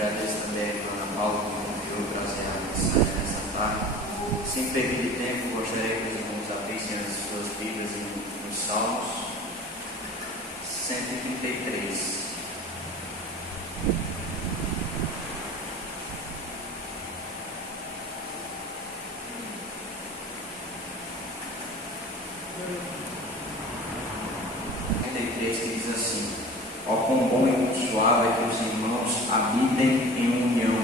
agradeço também a Ana Paula que confiou para ser a mensagem nessa tarde. Sem perder de tempo, gostaria que os irmãos abrissem as suas Bíblias nos Salmos 133. Que diz assim: ó, quão bom e quão suave é que os irmãos habitem em união,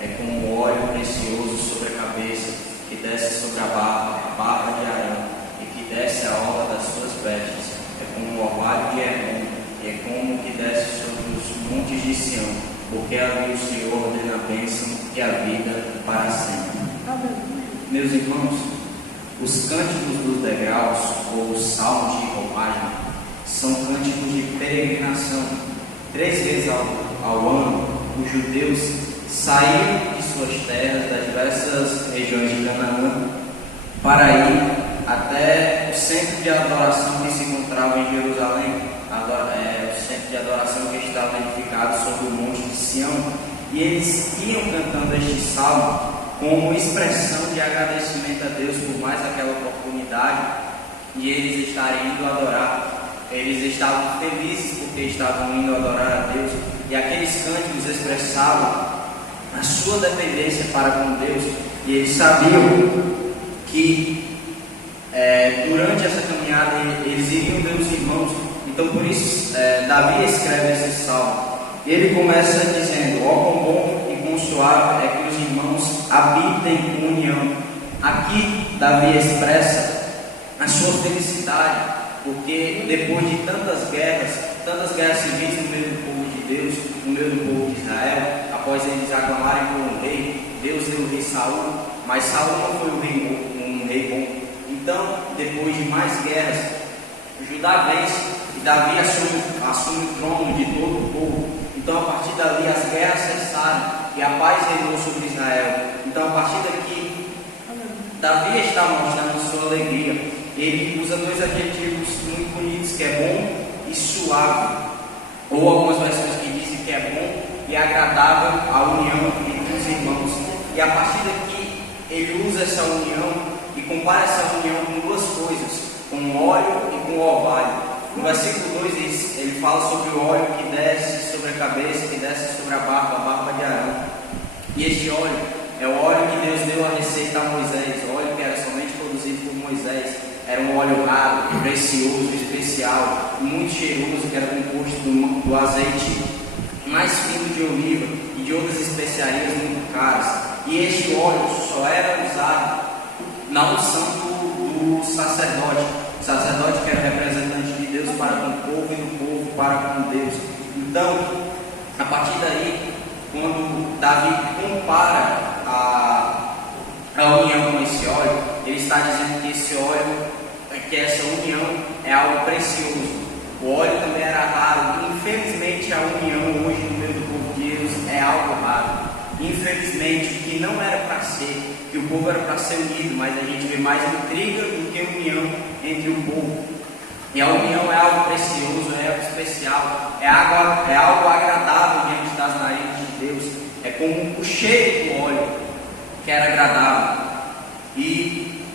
é como óleo precioso sobre a cabeça, que desce sobre a barba de Arão, e que desce a orla das suas vestes, é como o orvalho de Hermon, e é como que desce sobre os montes de Sião, porque ali o Senhor ordena a bênção e a vida para sempre. Meus irmãos, os cânticos dos degraus, ou os salmos de roupagem, são cânticos de peregrinação. 3 vezes ao ano, os judeus saíram de suas terras, das diversas regiões de Canaã, para ir até o centro de adoração que se encontrava em Jerusalém, o centro de adoração que estava edificado sobre o monte de Sião. E eles iam cantando este salmo como expressão de agradecimento a Deus por mais aquela oportunidade de eles estarem indo adorar. Eles estavam felizes porque estavam indo adorar a Deus, e aqueles cânticos expressavam a sua dependência para com Deus, e eles sabiam que durante essa caminhada eles iriam ver os irmãos. Então por isso Davi escreve esse salmo. Ele começa dizendo: ó, quão bom e quão suave é que os irmãos habitem em união. Aqui Davi expressa a sua felicidade, porque depois de tantas guerras civis no meio do povo de Deus, no meio do povo de Israel, após eles aclamarem por um rei, Deus deu o rei Saul, mas Saul não foi um rei bom. Então, depois de mais guerras, Judá vence e Davi assume o trono de todo o povo. Então, a partir dali, as guerras cessaram e a paz reinou sobre Israel. Então, a partir daqui, Davi está mostrando sua alegria. Ele usa 2 adjetivos muito bonitos, que é bom e suave, ou algumas versões que dizem que é bom e agradável a união entre os irmãos. E a partir daqui, ele usa essa união e compara essa união com 2 coisas, com o óleo e com o orvalho. No versículo 2 ele fala sobre o óleo que desce sobre a cabeça, que desce sobre a barba de Arão. E este óleo é o óleo que Deus deu a receita a Moisés, o óleo que era somente produzido por Moisés. Era um óleo raro, precioso, especial, muito cheiroso, que era composto do azeite mais fino de oliva e de outras especiarias muito caras. E este óleo só era usado na unção do sacerdote. O sacerdote que era representante de Deus para com o povo e do povo para com Deus. Então, a partir daí, quando Davi compara a união com esse óleo, ele está dizendo que esse óleo, que essa união é algo precioso. O óleo também era raro. Infelizmente, a união hoje no meio do povo de Deus é algo raro. Infelizmente, o que não era para ser, que o povo era para ser unido, mas a gente vê mais intriga do que união entre o povo. E a união é algo precioso, é algo especial, é algo agradável diante das narinas de Deus. É como o cheiro do óleo, que era agradável. E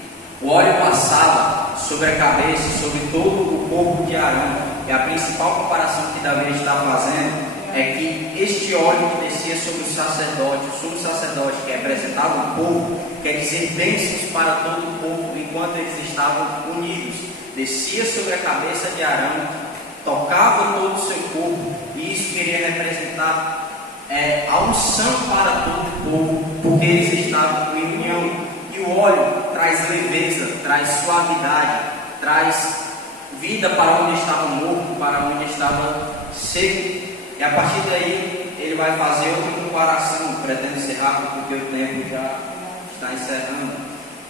o óleo passava sobre a cabeça, sobre todo o corpo de Arão. E a principal comparação que Davi está fazendo é que este óleo que descia sobre o sacerdote, o sumo sacerdote, que representava o povo, quer dizer bênçãos para todo o povo enquanto eles estavam unidos. Descia sobre a cabeça de Arão, tocava todo o seu corpo, e isso queria representar a unção para todo o povo, porque eles estavam em união. E o óleo traz leveza, traz suavidade, traz vida para onde estava morto, para onde estava seco. E a partir daí ele vai fazer outra comparação. Pretendo ser rápido porque o tempo já está encerrando.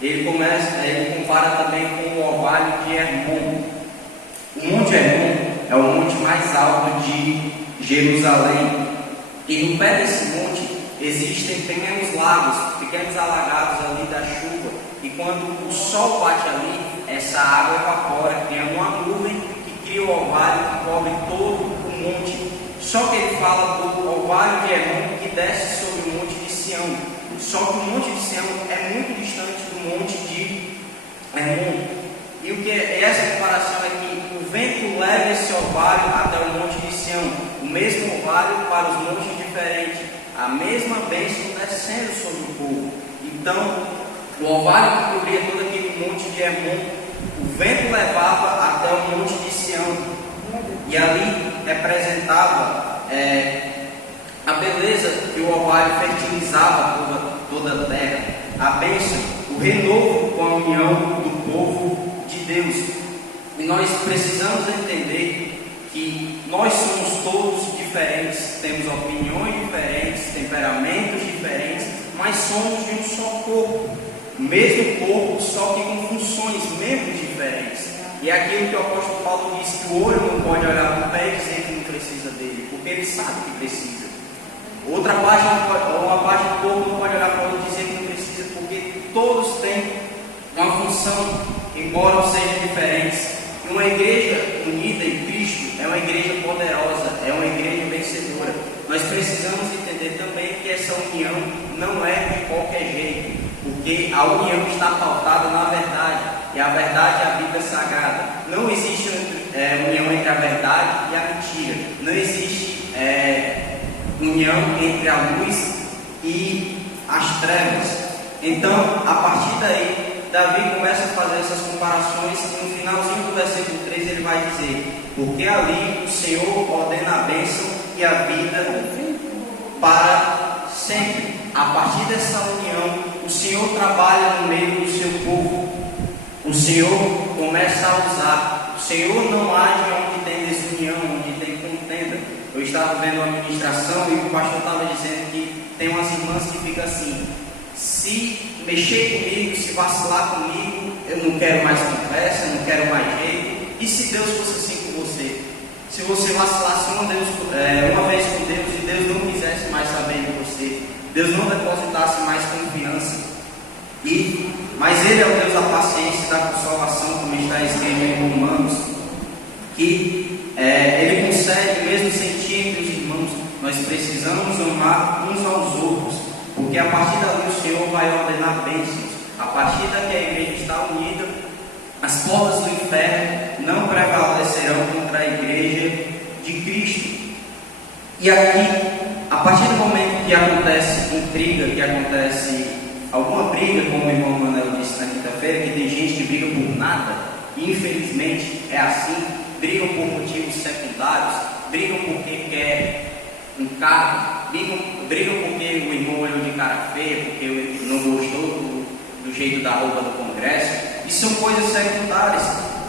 Ele compara também com o orvalho de Hermon. O Monte Hermon é o monte mais alto de Jerusalém. E no pé desse monte existem pequenos lagos, pequenos alagados ali da chuva. E quando o sol bate ali, essa água evapora, cria uma nuvem que cria o orvalho que cobre todo o monte. Só que ele fala do orvalho de Hermon que desce sobre o monte de Sião. Só que o monte de Sião é muito distante do monte de Hermon. E o que essa comparação é que o vento leva esse orvalho até o monte de Sião, o mesmo orvalho para os montes diferentes, a mesma bênção descendo sobre o povo. Então, o orvalho que cobria todo aquele monte de Hermon, o vento levava até o monte de Sião, e ali representava a beleza que o orvalho fertilizava toda a terra, a bênção, o renovo com a união do povo de Deus. E nós precisamos entender que nós somos todos diferentes, temos opiniões diferentes, temperamentos diferentes, mas somos de um só corpo, o mesmo corpo, só que com funções, membros diferentes. E é aquilo que o apóstolo Paulo disse, que o olho não pode olhar para o pé e dizer que não precisa dele, porque ele sabe que precisa. Outra parte, uma parte do corpo não pode olhar para o outro e dizer que não precisa, porque todos têm uma função, embora sejam diferentes. E uma igreja unida em Cristo é uma igreja poderosa, é uma igreja vencedora. Nós precisamos entender também que essa união não é de qualquer jeito, porque a união está pautada na verdade, e a verdade é a Bíblia Sagrada. Não existe união entre a verdade e a mentira. Não existe união entre a luz e as trevas. Então, a partir daí, Davi começa a fazer essas comparações e no finalzinho do versículo 3 ele vai dizer: porque ali o Senhor ordena a bênção e a vida para sempre. A partir dessa união, o Senhor trabalha no meio do seu povo. O Senhor começa a usar. O Senhor não age onde tem desunião, onde tem contenda. Eu estava vendo uma ministração e o pastor estava dizendo que tem umas irmãs que ficam assim: se mexer comigo, se vacilar comigo, eu não quero mais conversa, não quero mais jeito. E se Deus fosse assim com você? Se você vacilasse uma vez com Deus e Deus não quisesse mais saber de você, Deus não depositasse mais confiança. Mas Ele é o Deus da paciência e da consolação, como está escrito em Romanos, que Ele concede, mesmo sentir entre os irmãos, nós precisamos amar uns aos outros, porque a partir dali o Senhor vai ordenar bênçãos. A partir daqui a igreja está unida, as portas do inferno não prevalecerão contra a igreja de Cristo. E aqui, a partir do momento que acontece intriga, que acontece alguma briga, como o irmão Manuel disse na quinta-feira, que tem gente que briga por nada, e infelizmente é assim, brigam por motivos secundários, brigam porque quer um carro, brigam porque o irmão olhou de cara feia, porque não gostou do jeito da roupa do congresso, e são coisas secundárias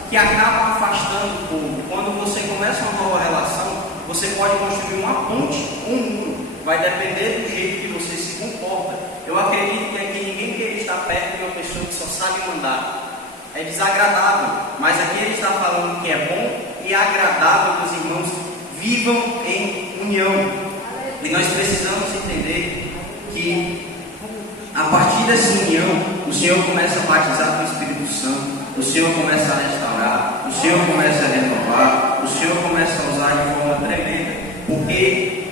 que acabam afastando o povo. Quando você começa uma nova relação, você pode construir uma ponte, um muro, vai depender do jeito que você se comporta. Eu acredito que aqui ninguém quer estar perto de uma pessoa que só sabe mandar. É desagradável, mas aqui ele está falando que é bom e agradável que os irmãos vivam em união. E nós precisamos entender que a partir dessa união, o Senhor começa a batizar com o Espírito Santo, o Senhor começa a restaurar, o Senhor começa a renovar, o Senhor começa a usar de forma tremenda. Porque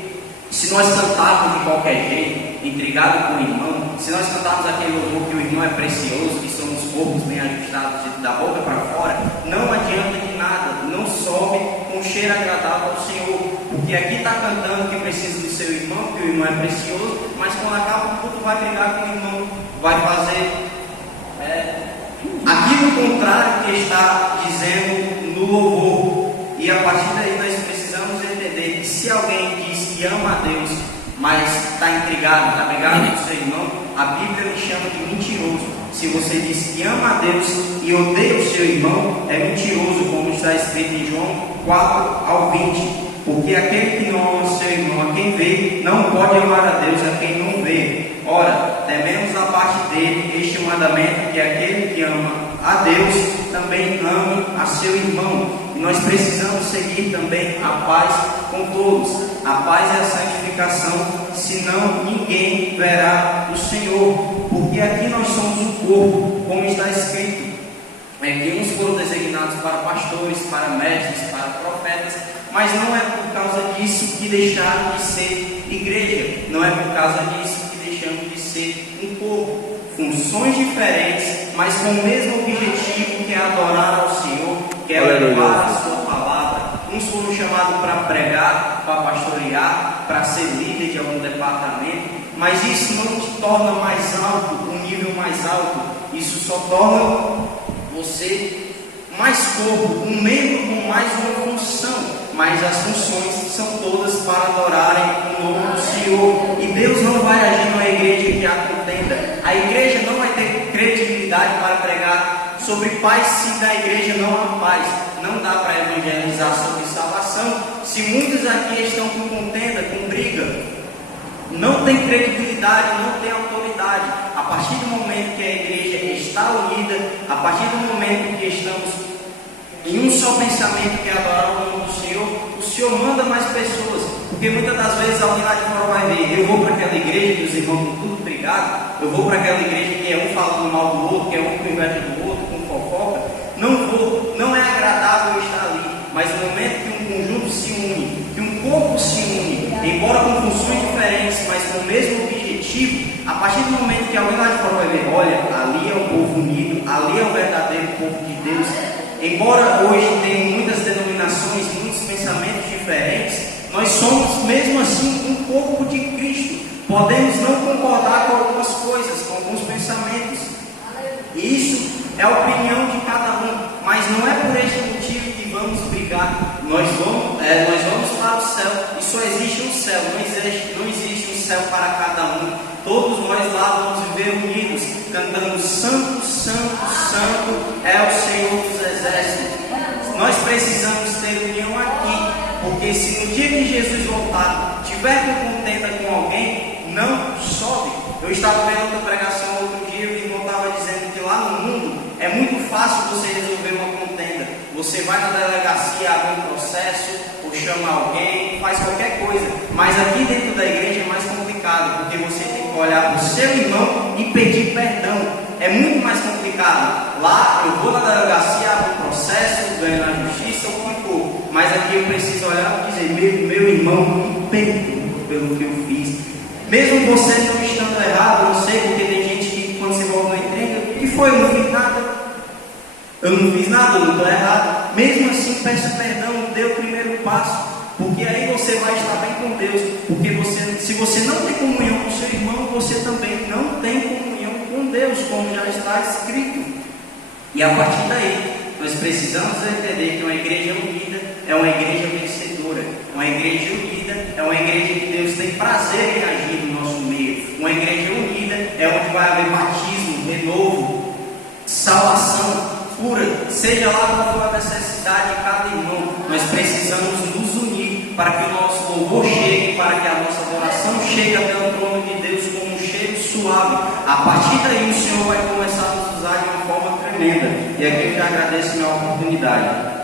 se nós cantarmos de qualquer jeito, intrigado com o irmão, se nós cantarmos aquele louvor que o irmão é precioso, que somos corpos bem ajustados da boca para fora, não adianta de nada, não sobe com cheiro agradável ao Senhor, porque aqui está cantando que precisa do seu irmão, que o irmão é precioso, mas quando acaba o culto vai brigar com o irmão, vai fazer aquilo contrário que está dizendo no louvor. E a partir daí nós precisamos entender que se alguém diz que ama a Deus, mas está intrigado, está brigado com o seu irmão, a Bíblia me chama de mentiroso. Se você diz que ama a Deus e odeia o seu irmão, é mentiroso, como está escrito em João 4 ao 20. Porque aquele que não ama o seu irmão, a quem vê, não pode amar a Deus a quem não vê. Ora, tememos da parte dele este mandamento, que aquele que ama a Deus também ame a seu irmão. E nós precisamos seguir também a paz com todos. A paz é a santificação, senão ninguém verá o Senhor. Porque aqui nós somos um corpo, como está escrito, que uns foram designados para pastores, para mestres, para profetas, mas não é por causa disso que deixaram de ser igreja, não é por causa disso que deixamos de ser um povo. Funções diferentes, mas com o mesmo objetivo, que é adorar ao Senhor, que é levar a sua palavra. Uns foram chamados para pregar, para pastorear, para ser líder de algum departamento, mas isso não te torna mais alto, um nível mais alto. Isso só torna você mais corpo, um membro com mais uma função. Mas as funções são todas para adorarem o nome do Senhor. E Deus não vai agir numa igreja que há contenda. A igreja não vai ter credibilidade para pregar sobre paz se da igreja não há paz. Não dá para evangelizar sobre salvação se muitos aqui estão com contenda, com briga. Não tem credibilidade, não tem autoridade. A partir do momento que a igreja está unida, a partir do momento que estamos em um só pensamento, que é adorar o nome do Senhor, o Senhor manda mais pessoas. Porque muitas das vezes alguém lá de fora vai ver: eu vou para aquela igreja que os irmãos estão tudo brigados, eu vou para aquela igreja que é um falando mal do outro, que é um com inveja do outro, com fofoca. Não vou, não é agradável estar ali. Mas no momento que um conjunto se une, que um corpo se une, embora com funções diferentes, mas com o mesmo objetivo, a partir do momento que alguém lá de fora vai ver: olha, ali é o povo unido, ali é o verdadeiro povo de Deus. Embora hoje tenham muitas denominações, muitos pensamentos diferentes, nós somos mesmo assim um corpo de Cristo. Podemos não concordar com algumas coisas, com alguns pensamentos. E isso é a opinião de cada um, mas não é por este motivo que vamos brigar. Nós vamos para o céu, e só existe um céu, não existe um céu para cada um. Todos nós lá vamos viver unidos, cantando: Santo, Santo, Santo é o Senhor dos Exércitos. Nós precisamos ter união aqui, porque se no dia que Jesus voltar, tiver com contenda com alguém, não sobe. Eu estava vendo outra pregação outro dia, e o irmão estava dizendo que lá no mundo é muito fácil você resolver uma contenda. Você vai na delegacia, abre um processo, ou chama alguém, faz qualquer coisa. Mas aqui dentro da igreja é mais complicado, porque você tem que olhar para o seu irmão e pedir perdão. É muito mais complicado. Lá eu vou na delegacia, abro um processo, ganho na justiça, ou o que for. Mas aqui eu preciso olhar e dizer: meu irmão, me perdoa pelo que eu fiz. Mesmo você não estando errado, eu sei, porque tem gente que quando se volta não entende: o que foi? Eu não fiz nada. Eu não fiz nada, eu não estou errado. Mesmo assim, peça perdão, dê o primeiro passo, porque aí você vai estar bem com Deus. Porque se você não tem comunhão com seu irmão, você também não tem comunhão com Deus, como já está escrito. E a partir daí, nós precisamos entender que uma igreja unida é uma igreja vencedora. Uma igreja unida é uma igreja que Deus tem prazer em agir no nosso meio. Uma igreja unida é onde vai haver batismo, renovo, salvação, cura, seja lá qual for a necessidade de cada irmão. Nós precisamos nos unir para que o nosso louvor chegue, para que a nossa adoração chegue até o trono de Deus como um cheiro suave. A partir daí o Senhor vai começar a nos usar de uma forma tremenda. E aqui eu já agradeço a minha oportunidade.